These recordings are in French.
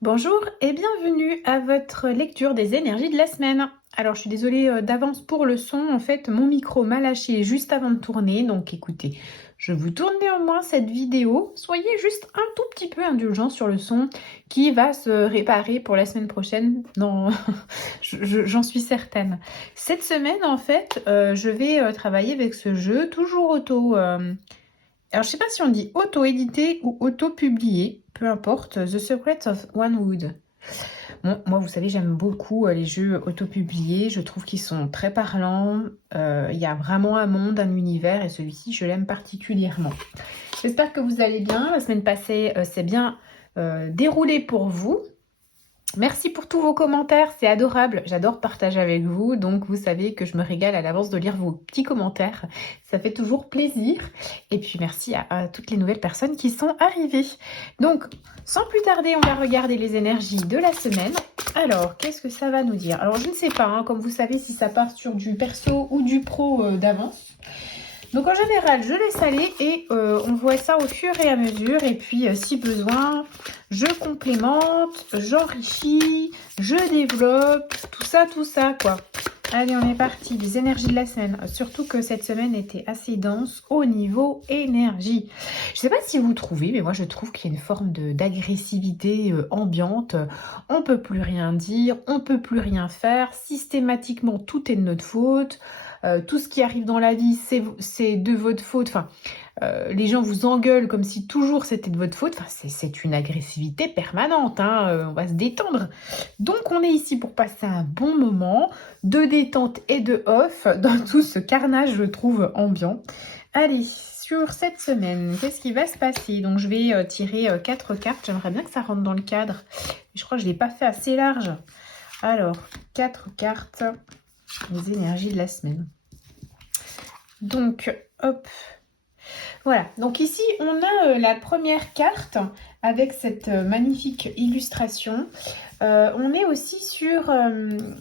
Bonjour et bienvenue à votre lecture des énergies de la semaine. Alors je suis désolée d'avance pour le son, en fait mon micro m'a lâché juste avant de tourner, donc écoutez, je vous tourne néanmoins cette vidéo. Soyez juste un tout petit peu indulgents sur le son qui va se réparer pour la semaine prochaine, non, j'en suis certaine. Cette semaine en fait, je vais travailler avec ce jeu, toujours alors, je sais pas si on dit auto-édité ou auto-publié, peu importe, The Secret of One Wood. Bon, moi, vous savez, j'aime beaucoup les jeux auto-publiés, je trouve qu'ils sont très parlants, il y a vraiment un monde, un univers, et celui-ci, je l'aime particulièrement. J'espère que vous allez bien, la semaine passée, c'est bien déroulé pour vous. Merci pour tous vos commentaires, c'est adorable, j'adore partager avec vous, donc vous savez que je me régale à l'avance de lire vos petits commentaires, ça fait toujours plaisir. Et puis merci à toutes les nouvelles personnes qui sont arrivées. Donc, sans plus tarder, on va regarder les énergies de la semaine. Alors, qu'est-ce que ça va nous dire? Alors, je ne sais pas, hein, comme vous savez, si ça part sur du perso ou du pro d'avance. Donc en général, je laisse aller et on voit ça au fur et à mesure. Et puis si besoin, je complémente, j'enrichis, je développe, tout ça quoi. Allez, on est parti, les énergies de la semaine. Surtout que cette semaine était assez dense au niveau énergie. Je sais pas si vous trouvez, mais moi je trouve qu'il y a une forme d'agressivité ambiante. On peut plus rien dire, on peut plus rien faire. Systématiquement, tout est de notre faute. Tout ce qui arrive dans la vie, c'est de votre faute. Enfin, les gens vous engueulent comme si toujours c'était de votre faute. Enfin, c'est une agressivité permanente, hein. On va se détendre. Donc, on est ici pour passer un bon moment de détente et de off dans tout ce carnage, je trouve, ambiant. Allez, sur cette semaine, qu'est-ce qui va se passer? Donc, je vais tirer 4 cartes. J'aimerais bien que ça rentre dans le cadre. Je crois que je ne l'ai pas fait assez large. Alors, 4 cartes. Les énergies de la semaine. Donc, hop. Voilà. Donc ici, on a la première carte avec cette magnifique illustration. On est aussi sur...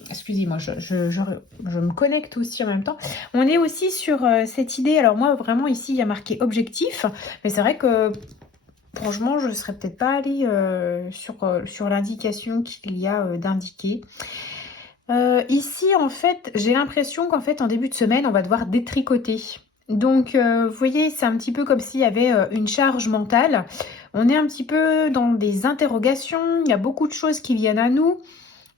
excusez-moi, je me connecte aussi en même temps. On est aussi sur cette idée. Alors moi, vraiment, ici, il y a marqué objectif. Mais c'est vrai que... Franchement, je ne serais peut-être pas allée sur l'indication qu'il y a d'indiquer. Ici, en fait, j'ai l'impression qu'en fait, en début de semaine, on va devoir détricoter. Donc, vous voyez, c'est un petit peu comme s'il y avait une charge mentale. On est un petit peu dans des interrogations. Il y a beaucoup de choses qui viennent à nous.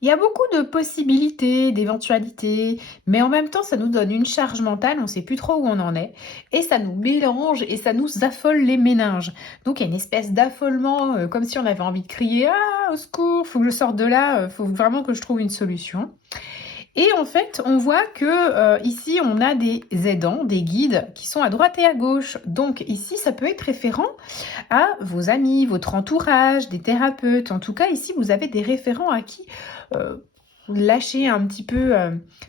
Il y a beaucoup de possibilités, d'éventualités, mais en même temps, ça nous donne une charge mentale, on ne sait plus trop où on en est, et ça nous mélange et ça nous affole les méninges. Donc il y a une espèce d'affolement, comme si on avait envie de crier « Ah, au secours, faut que je sorte de là, faut vraiment que je trouve une solution ». Et en fait, on voit que ici, on a des aidants, des guides qui sont à droite et à gauche. Donc ici, ça peut être référent à vos amis, votre entourage, des thérapeutes. En tout cas, ici, vous avez des référents à qui lâcher un petit peu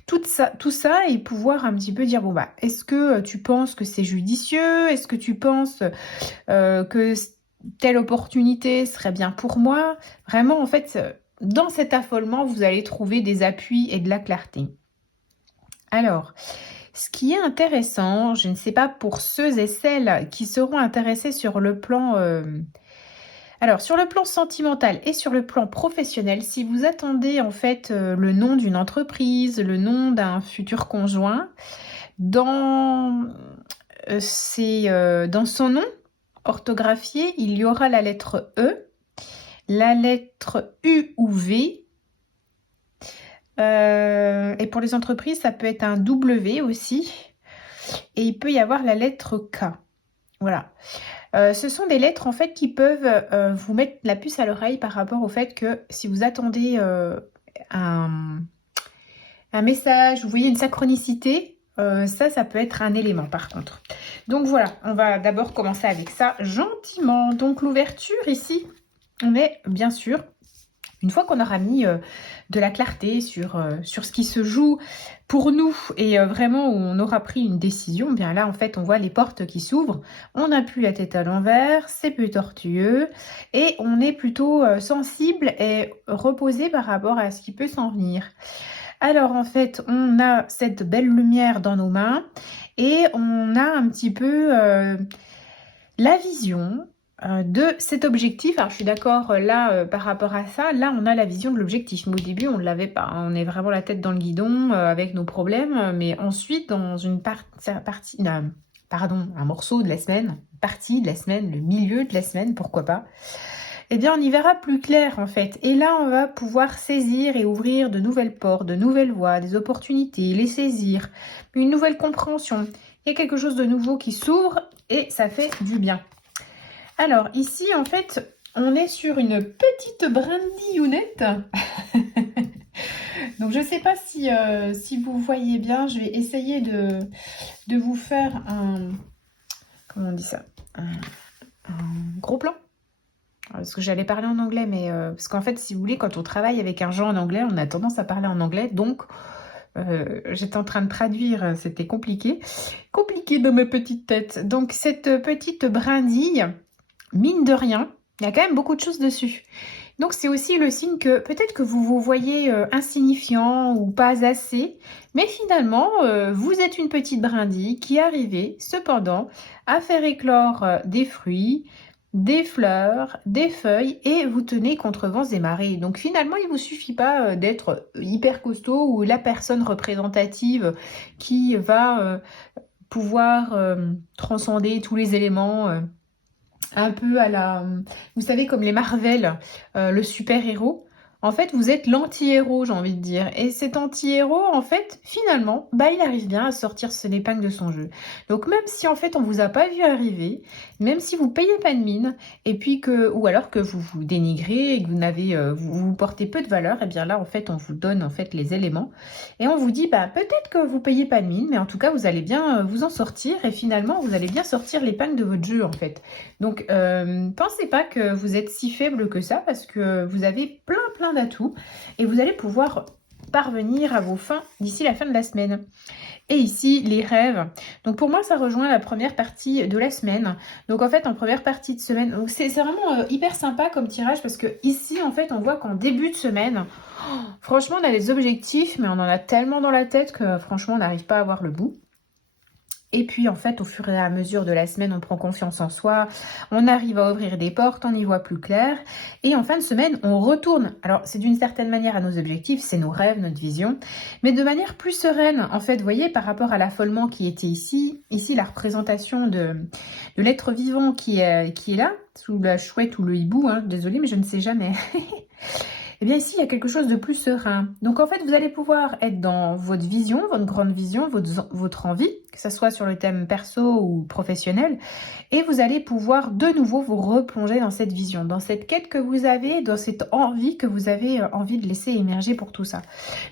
tout ça et pouvoir un petit peu dire, bon, bah, est-ce que tu penses que c'est judicieux? Est-ce que tu penses que telle opportunité serait bien pour moi? Vraiment, en fait, dans cet affolement, vous allez trouver des appuis et de la clarté. Alors, ce qui est intéressant, je ne sais pas pour ceux et celles qui seront intéressés sur le plan... Alors, sur le plan sentimental et sur le plan professionnel, si vous attendez en fait le nom d'une entreprise, le nom d'un futur conjoint, dans, dans son nom orthographié, il y aura la lettre E, la lettre U ou V. Et pour les entreprises, ça peut être un W aussi. Et il peut y avoir la lettre K. Voilà. Ce sont des lettres en fait qui peuvent vous mettre la puce à l'oreille par rapport au fait que si vous attendez un message, vous voyez une synchronicité, ça peut être un élément par contre. Donc voilà, on va d'abord commencer avec ça gentiment. Donc l'ouverture ici, on est bien sûr, une fois qu'on aura mis de la clarté sur ce qui se joue pour nous et vraiment où on aura pris une décision, bien là en fait on voit les portes qui s'ouvrent, on n'a plus la tête à l'envers, c'est plus tortueux et on est plutôt sensible et reposé par rapport à ce qui peut s'en venir. Alors en fait on a cette belle lumière dans nos mains et on a un petit peu la vision, de cet objectif. Alors je suis d'accord là par rapport à ça, là on a la vision de l'objectif, mais au début on ne l'avait pas, hein. On est vraiment la tête dans le guidon avec nos problèmes, mais ensuite dans une partie, pardon, un morceau de la semaine, une partie de la semaine, le milieu de la semaine, pourquoi pas, eh bien on y verra plus clair en fait, et là on va pouvoir saisir et ouvrir de nouvelles portes, de nouvelles voies, des opportunités, les saisir, une nouvelle compréhension. Il y a quelque chose de nouveau qui s'ouvre et ça fait du bien. Alors ici en fait on est sur une petite brindillounette. Donc je ne sais pas si vous voyez bien, je vais essayer de vous faire un, comment on dit ça, un gros plan. Parce que j'allais parler en anglais, mais parce qu'en fait si vous voulez, quand on travaille avec un genre en anglais, on a tendance à parler en anglais, donc j'étais en train de traduire, c'était compliqué dans ma petite tête. Donc cette petite brindille, mine de rien, il y a quand même beaucoup de choses dessus. Donc c'est aussi le signe que peut-être que vous vous voyez insignifiant ou pas assez, mais finalement vous êtes une petite brindille qui arrivait cependant à faire éclore des fruits, des fleurs, des feuilles, et vous tenez contre vents et marées. Donc finalement il ne vous suffit pas d'être hyper costaud ou la personne représentative qui va pouvoir transcender tous les éléments. Un peu à la, vous savez, comme les Marvel, le super-héros. En fait, vous êtes l'anti-héros, j'ai envie de dire. Et cet anti-héros, en fait, finalement, bah, il arrive bien à sortir son épingle de son jeu. Donc, même si, en fait, on vous a pas vu arriver, même si vous payez pas de mine, et puis que, ou alors que vous vous dénigrez et que vous n'avez, vous portez peu de valeur, et bien là, en fait, on vous donne, en fait, les éléments. Et on vous dit, bah, peut-être que vous payez pas de mine, mais en tout cas, vous allez bien vous en sortir, et finalement, vous allez bien sortir l'épingle de votre jeu, en fait. Donc, pensez pas que vous êtes si faible que ça, parce que vous avez plein d'atouts et vous allez pouvoir parvenir à vos fins d'ici la fin de la semaine. Et ici, les rêves. Donc pour moi, ça rejoint la première partie de la semaine. Donc en fait, en première partie de semaine, c'est vraiment hyper sympa comme tirage, parce que ici, en fait, on voit qu'en début de semaine, franchement, on a des objectifs, mais on en a tellement dans la tête que franchement, on n'arrive pas à voir le bout. Et puis, en fait, au fur et à mesure de la semaine, on prend confiance en soi, on arrive à ouvrir des portes, on y voit plus clair. Et en fin de semaine, on retourne. Alors, c'est d'une certaine manière à nos objectifs, c'est nos rêves, notre vision, mais de manière plus sereine. En fait, vous voyez, par rapport à l'affolement qui était ici, la représentation de l'être vivant qui est là, sous la chouette ou le hibou, hein, désolée, mais je ne sais jamais. Eh bien ici, il y a quelque chose de plus serein. Donc en fait, vous allez pouvoir être dans votre vision, votre grande vision, votre envie, que ce soit sur le thème perso ou professionnel, et vous allez pouvoir de nouveau vous replonger dans cette vision, dans cette quête que vous avez, dans cette envie que vous avez envie de laisser émerger pour tout ça,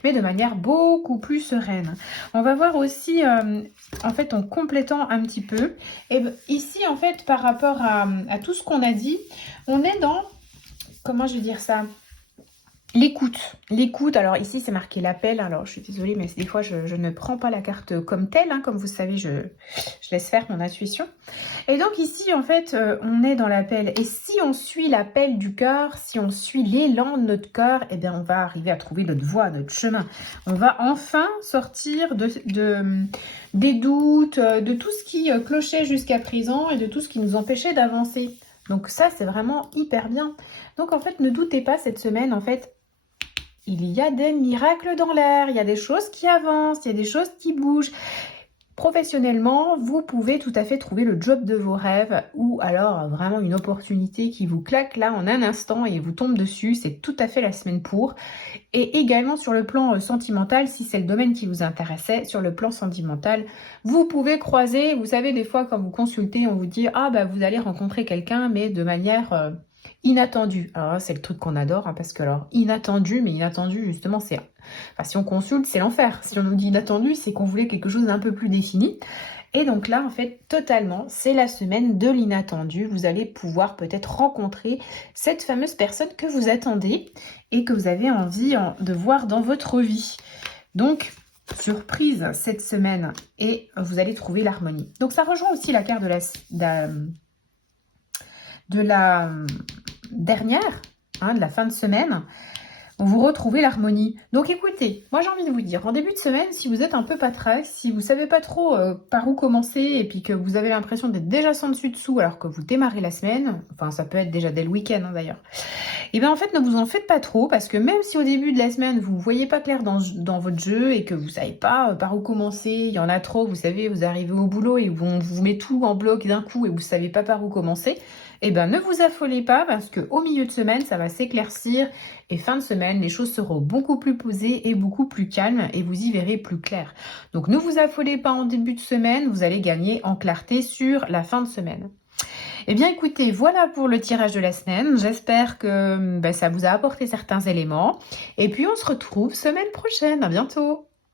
mais de manière beaucoup plus sereine. On va voir aussi, en fait, en complétant un petit peu, et ici, en fait, par rapport à tout ce qu'on a dit, on est dans, comment je vais dire ça ? L'écoute, alors ici c'est marqué l'appel, alors je suis désolée mais des fois je ne prends pas la carte comme telle, hein, comme vous savez je laisse faire mon intuition. Et donc ici en fait on est dans l'appel, et si on suit l'appel du cœur, si on suit l'élan de notre cœur, eh bien on va arriver à trouver notre voie, notre chemin. On va enfin sortir des doutes, de tout ce qui clochait jusqu'à présent et de tout ce qui nous empêchait d'avancer. Donc ça c'est vraiment hyper bien. Donc en fait ne doutez pas, cette semaine en fait, il y a des miracles dans l'air, il y a des choses qui avancent, il y a des choses qui bougent. Professionnellement, vous pouvez tout à fait trouver le job de vos rêves, ou alors vraiment une opportunité qui vous claque là en un instant et vous tombe dessus. C'est tout à fait la semaine pour. Et également sur le plan sentimental, si c'est le domaine qui vous intéressait, sur le plan sentimental, vous pouvez croiser, vous savez, des fois quand vous consultez, on vous dit « Ah bah vous allez rencontrer quelqu'un, mais de manière... inattendu. » Alors là, c'est le truc qu'on adore, hein, parce que alors inattendu, mais inattendu justement, c'est, enfin, si on consulte, c'est l'enfer. Si on nous dit inattendu, c'est qu'on voulait quelque chose d'un peu plus défini. Et donc là, en fait, totalement, c'est la semaine de l'inattendu. Vous allez pouvoir peut-être rencontrer cette fameuse personne que vous attendez et que vous avez envie de voir dans votre vie. Donc, surprise cette semaine, et vous allez trouver l'harmonie. Donc ça rejoint aussi la carte de la dernière, hein, de la fin de semaine, vous retrouvez l'harmonie. Donc écoutez, moi j'ai envie de vous dire, en début de semaine, si vous êtes un peu patraque, si vous savez pas trop par où commencer et puis que vous avez l'impression d'être déjà sans dessus dessous alors que vous démarrez la semaine, enfin ça peut être déjà dès le week-end hein, d'ailleurs, et bien en fait ne vous en faites pas trop parce que même si au début de la semaine vous voyez pas clair dans votre jeu et que vous savez pas par où commencer, il y en a trop, vous savez, vous arrivez au boulot et on vous met tout en bloc d'un coup et vous savez pas par où commencer, et ben ne vous affolez pas parce que au milieu de semaine ça va s'éclaircir et fin de semaine les choses seront beaucoup plus posées et beaucoup plus calmes et vous y verrez plus clair. Donc ne vous affolez pas en début de semaine, vous allez gagner en clarté sur la fin de semaine. Eh bien écoutez, voilà pour le tirage de la semaine. J'espère que ça vous a apporté certains éléments. Et puis on se retrouve semaine prochaine. À bientôt.